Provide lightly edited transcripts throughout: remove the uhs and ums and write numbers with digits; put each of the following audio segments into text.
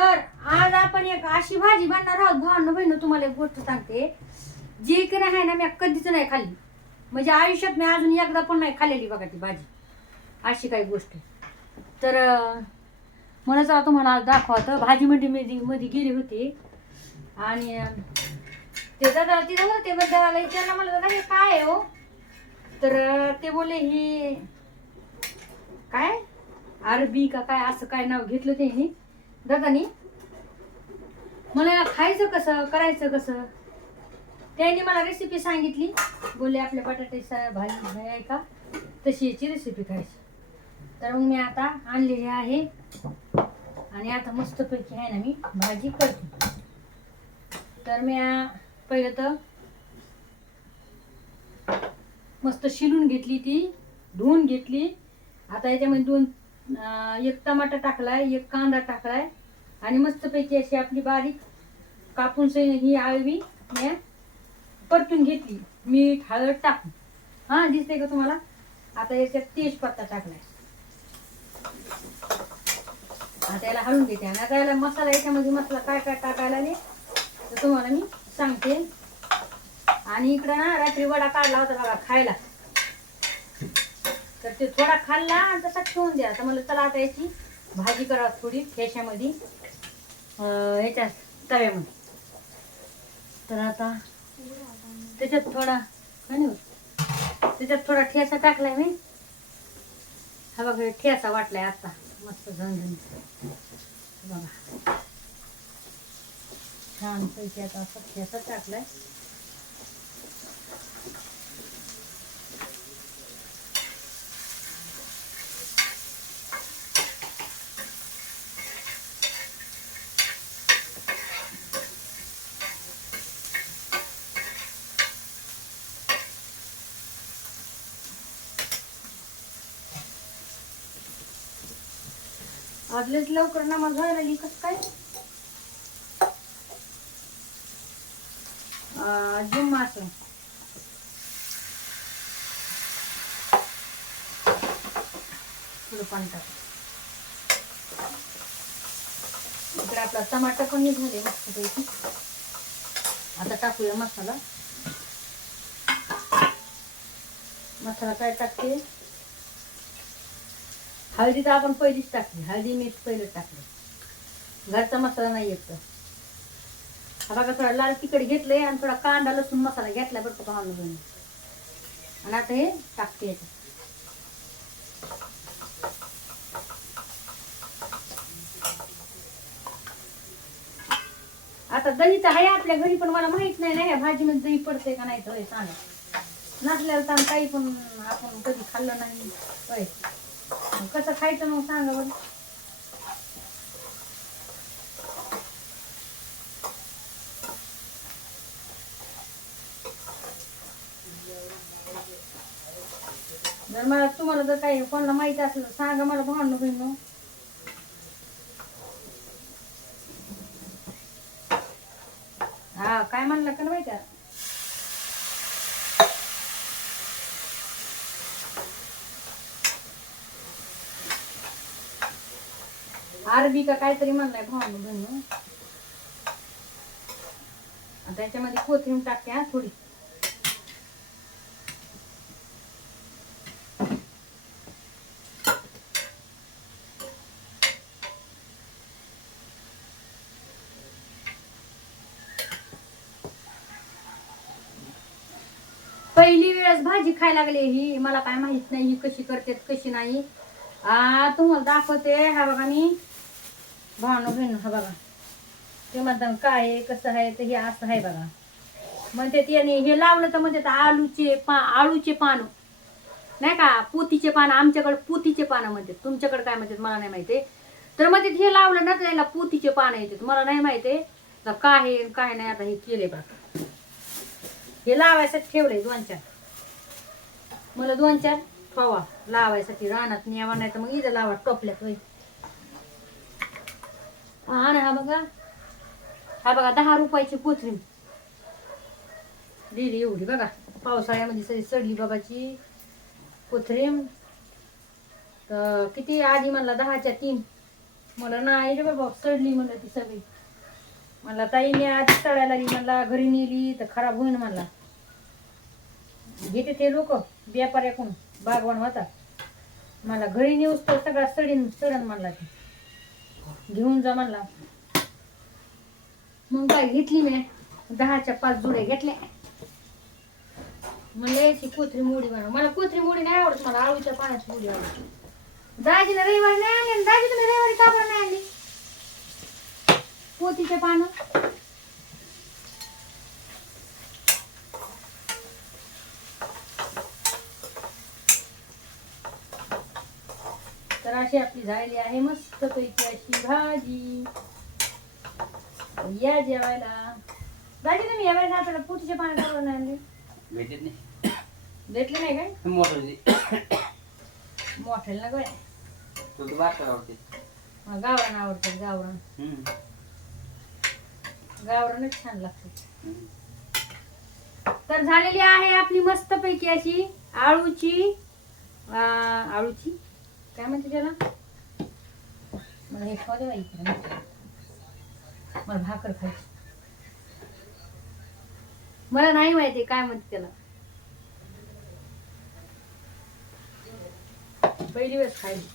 तर आज आपण एक अशी भाजी बनणार आहोत भावांनो बहिण, तुम्हाला एक गोष्ट सांगते जी की नाही ना मी कधीच नाही खाल्ली, म्हणजे आयुष्यात मी अजून एकदा पण नाही खाल्लेली बघा ती भाजी. अशी काही गोष्ट तर मला चला तुम्हाला आज दाखवतं. भाजी मध्ये गेली होती आणि ते दादा तिथं होते बद्दल त्यांना मला दादा हे काय आहे हो, तर ते बोलले ही काय अरबी का काय असं काय नाव घेतलं त्यांनी दादानी. मला खायचं कसं करायचं कसं त्यांनी मला रेसिपी सांगितली. बोलले आपल्या बटाट्याची भाजी आहे का तशी याची रेसिपी करायची. तर मग मी आता आणलेली आहे आणि आता मस्तपैकी आहे ना मी भाजी करते. तर मी पहिलं तर मस्त शिलून घेतली, ती धुवून घेतली. आता याच्यामध्ये एक टमाटर टाकलाय, एक कांदा टाकलाय आणि मस्तपैकी अशी आपली बारीक कापून ही आळवी मी परतून घेतली. मीठ हळद टाकून हा दिसते का तुम्हाला. आता याच्यात तेजपत्ता टाकलाय. आता याला हळून घेते आणि आता याला मसाला, याच्यामध्ये मसाला काय काय टाकायला आले तर तुम्हाला मी सांगते. आणि इकडं ना रात्री वडा काढला होता बघा खायला, तर ते थोडा खाल्ला आणि तसा ठेवून द्या. तर मला चला आता याची भाजी करा थोडी ठेशामध्ये ह्याच्या तव्यामध्ये. तर आता त्याच्यात थोडा त्याच्यात थोडा ठेसा टाकलाय मी. हा बघा ठेसा वाटलाय आता मस्त झणझणीत बघा छान पैकी. आता असा ठेसा टाकलाय. आजलेच लवकर नमाज व्हायला लागली कसं काय. जुम्मा असं थोडं पाणी टाक. इकडे आपला टमाटर पण निघाले मस्तपैकी. आता टाकूया मसाला. मसाला काय टाकते, हळदी तर आपण पहिलीच टाकली, हळदी मीठ पहिलेच टाकले, घरचा मसाला नाही येत. हा बघा थोडा लाल तिखट घेतलंय आणि थोडा कांदा लसूण मसाला घेतला बरं का भावनं. आणि आता हे टाकते याच्यात. आता दही तर आहे आपल्या घरी, पण मला माहित नाही ना ह्या भाजीमध्ये दही पडते का नाही. तर सांगा, नसल्यावर तर काही पण आपण कधी खाल्लं नाही होय, कसं खायचं मग सांगा बरं. जर मला तुम्हाला जर काही कोणाला माहिती असेल तर सांगा मला भावनं बहिण. हा काय म्हणलं का माहिती आहे. अरबी का काहीतरी म्हणलाय भावनं बहिण. आता याच्यामध्ये कोथिंबीर टाकते हा थोडी. पहिली वेळेस भाजी खायला लागली ही, मला काय माहित नाही ही कशी करते कशी नाही. तुम्हाला दाखवते. हा बघा मी भावनं बहिण, हा बघा ते म्हणतात काय आहे कसं आहे, तर हे असं आहे बघा. म्हणते त्याने हे लावलं तर म्हणते आळूचे पान नाही का, पोतीचे पानं. आमच्याकडे पोतीचे पानं म्हणतात, तुमच्याकडे काय म्हणतात मला नाही माहिती. तर मग हे लावलं ना त्याला पोतीचे पानं येतात. मला नाही माहिती काय आहे काय नाही. आता हे केले बघा, हे लावायसाठी ठेवलंय 2-4. मला 2-4 फवा लावायसाठी रानात न्यावा, नाही तर मग इथं लावा टोपल्यात होय. हा ना, हा बघा 10 रुपयाची कोथिंबीर दिली एवढी बघा. पावसाळ्यामध्ये सगळी सडली बाबाची कोथिंबीर. तर किती आधी म्हणला 10च्या 3 मला नाही रे बाबा, सडली म्हणलं ती सगळी. मला ताई मी आधी तळायला लागली, मला घरी नेली तर खराब होईन म्हणला. घेते ते लोक व्यापाऱ्याकडून, बागवान होता. मला घरी नेऊस तर सगळा सडन म्हणला. ते घेऊन जा म्हणला. मग काय घेतली मी 10च्या 5 जुड्या घेतल्या. म्हणलं याची कोथरी मोडी म्हणा. मला कोथरी मोडी नाही आवडत, मला आळूच्या पानाची मोडी आवडते. दाजीला रविवारी नाही आणली. दाजी तुम्ही रविवारी का बरं नाही आणली पोतीचे पानं? तर अशी आपली झालेली आहे मस्त पैकी अशी भाजी. या जेवायला. दाजी तुम्ही या वेळेस आपल्याला पोतीचे पानं का बरं नाही आणले? भेटले नाही काय? मोठ्याला ना काय गावरान आवडतात. गावरानच छान लागते. तर झालेली आहे आपली मस्त पैकी अशी आळूची काय म्हणते त्याला, मला हे खाऊ दे इकडे, मला भाकर खायची. मला नाही माहिती काय म्हणते त्याला, पहिली वेळेस खायली.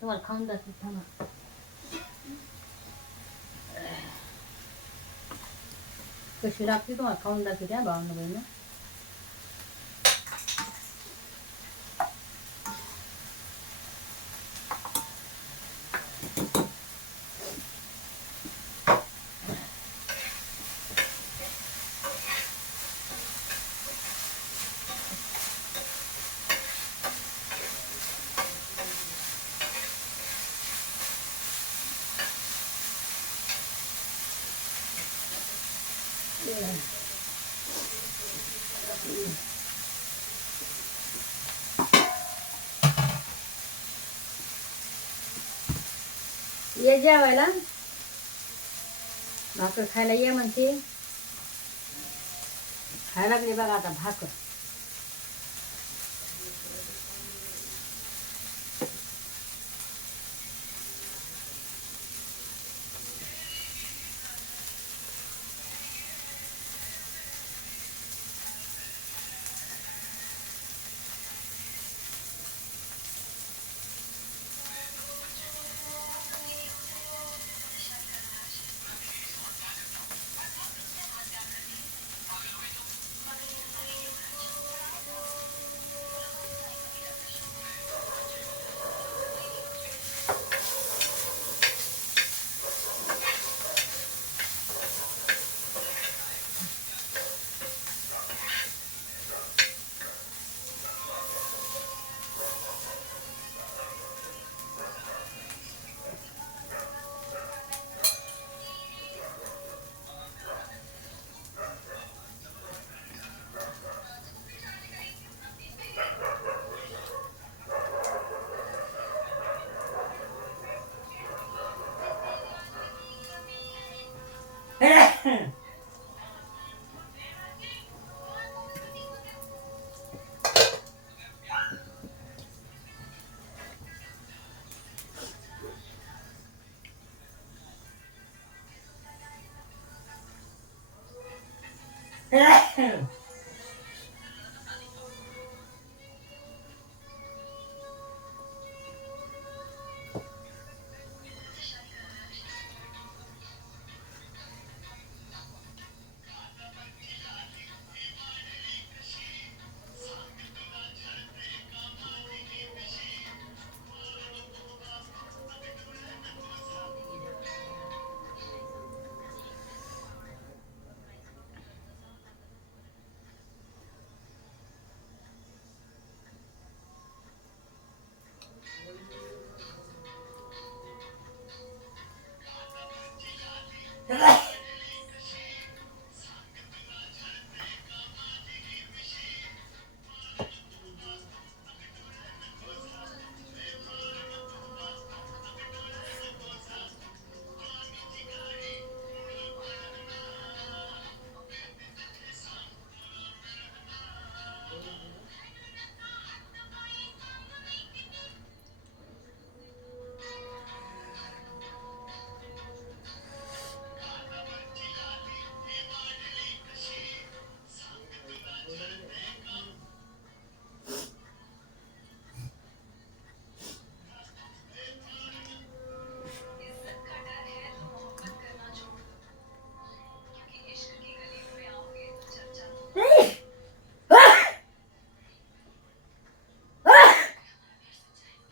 तुम्हाला खाऊन जाते थांबा. कशी लागते तुम्हाला खाऊन जाते त्या भावना बहिण. ये जेवायला, भाकर खायला ये म्हणते. खायला लागली बघा आता भाकर.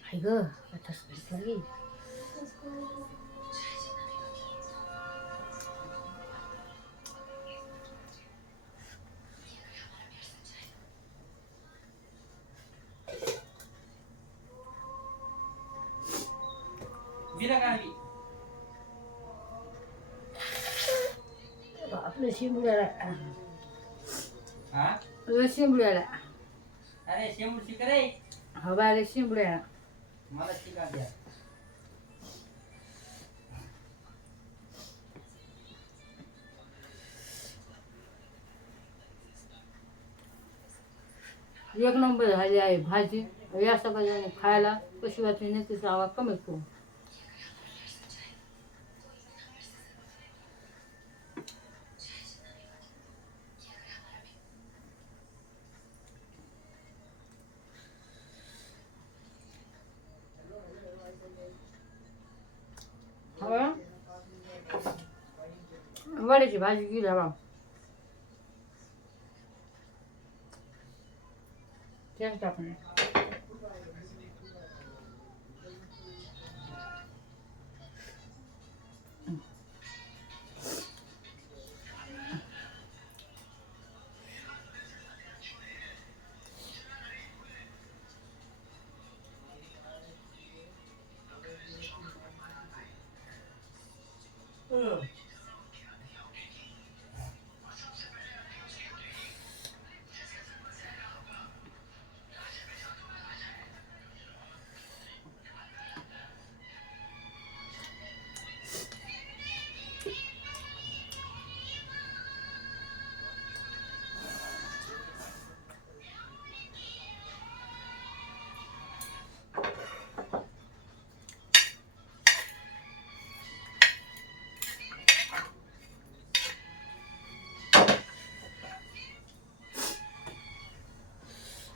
आई ग लगे आपलं शिंबुड्याला शिंबुड्याला अरे शेंबूड शिक रे हवा शिंबुड्याला मला शिका द्या. एक नंबर झाली आहे भाजी या सगळ्याने खायला कशी वाटली नाही तिचा आवाज कमी करू. वड्याची भाजी केली हवा तेच टाकून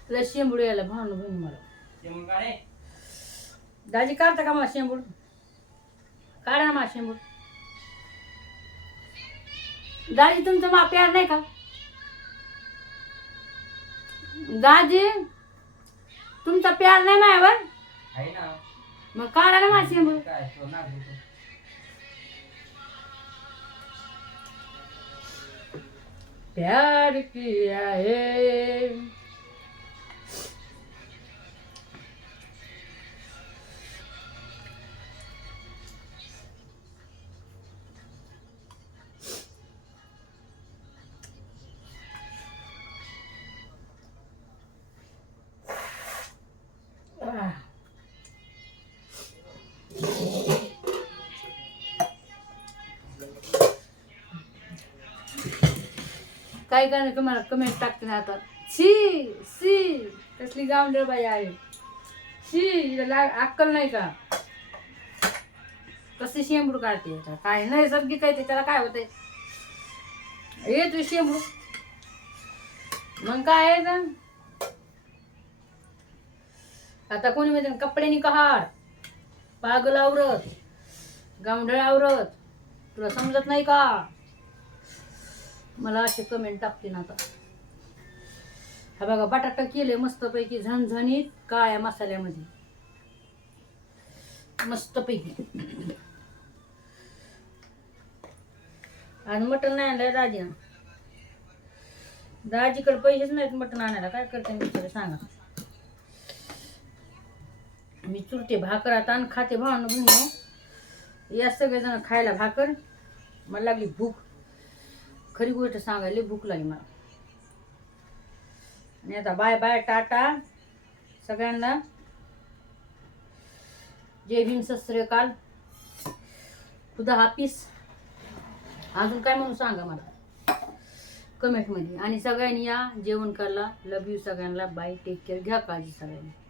तुला शेंबूड यायला भावनं बहीण मला शेंबूड काढे दाजी काढता का मला शेंबूड काढा ना मला शेंबूड दाजी तुमचं मा प्यार नाही का दाजी तुमचा प्यार नाही माझ्यावर आहे ना मग काढा ना मला शेंबूड काय तो ना घेतो. प्यार किया है काय काय नाही तुम्हाला कमेंट टाकते ना आता शी शी कसली गावंडळ बाई आहे शी हिला अक्कल नाही का कशी शेंबूड काढते याचा काय नैसर्गिक आहे ते त्याला काय होतंय हे तू शेंबूड मग काय आहे का आता कोणी म्हणजे कपड्यानी कहार पागल आवरत गावंढळ आवरत तुला समजत नाही का मला असे कमेंट टाकते ना आता हा बघा बटाटा केले मस्तपैकी झणझणीत काळ्या मसाल्यामध्ये मस्तपैकी आणि मटण नाही आणलंय दाजी दाजीकडे पैसेच नाहीत मटण आणायला काय करते मी तरी सांगा मी चुरते भाकर आता आणि खाते भावनं घेऊन या सगळेजण खायला भाकर मला लागली भूक खरी गोष्ट सांगायला भूक लागली मला आणि आता बाय बाय टाटा सगळ्यांना जय भीम सत श्री अकाल खुदा हाफिज अजून काय म्हणून सांगा मला कमेंट मध्ये आणि सगळ्यांनी या जेवण करायला लव यू सगळ्यांना बाय टेक केअर घ्या काळजी सगळ्यांनी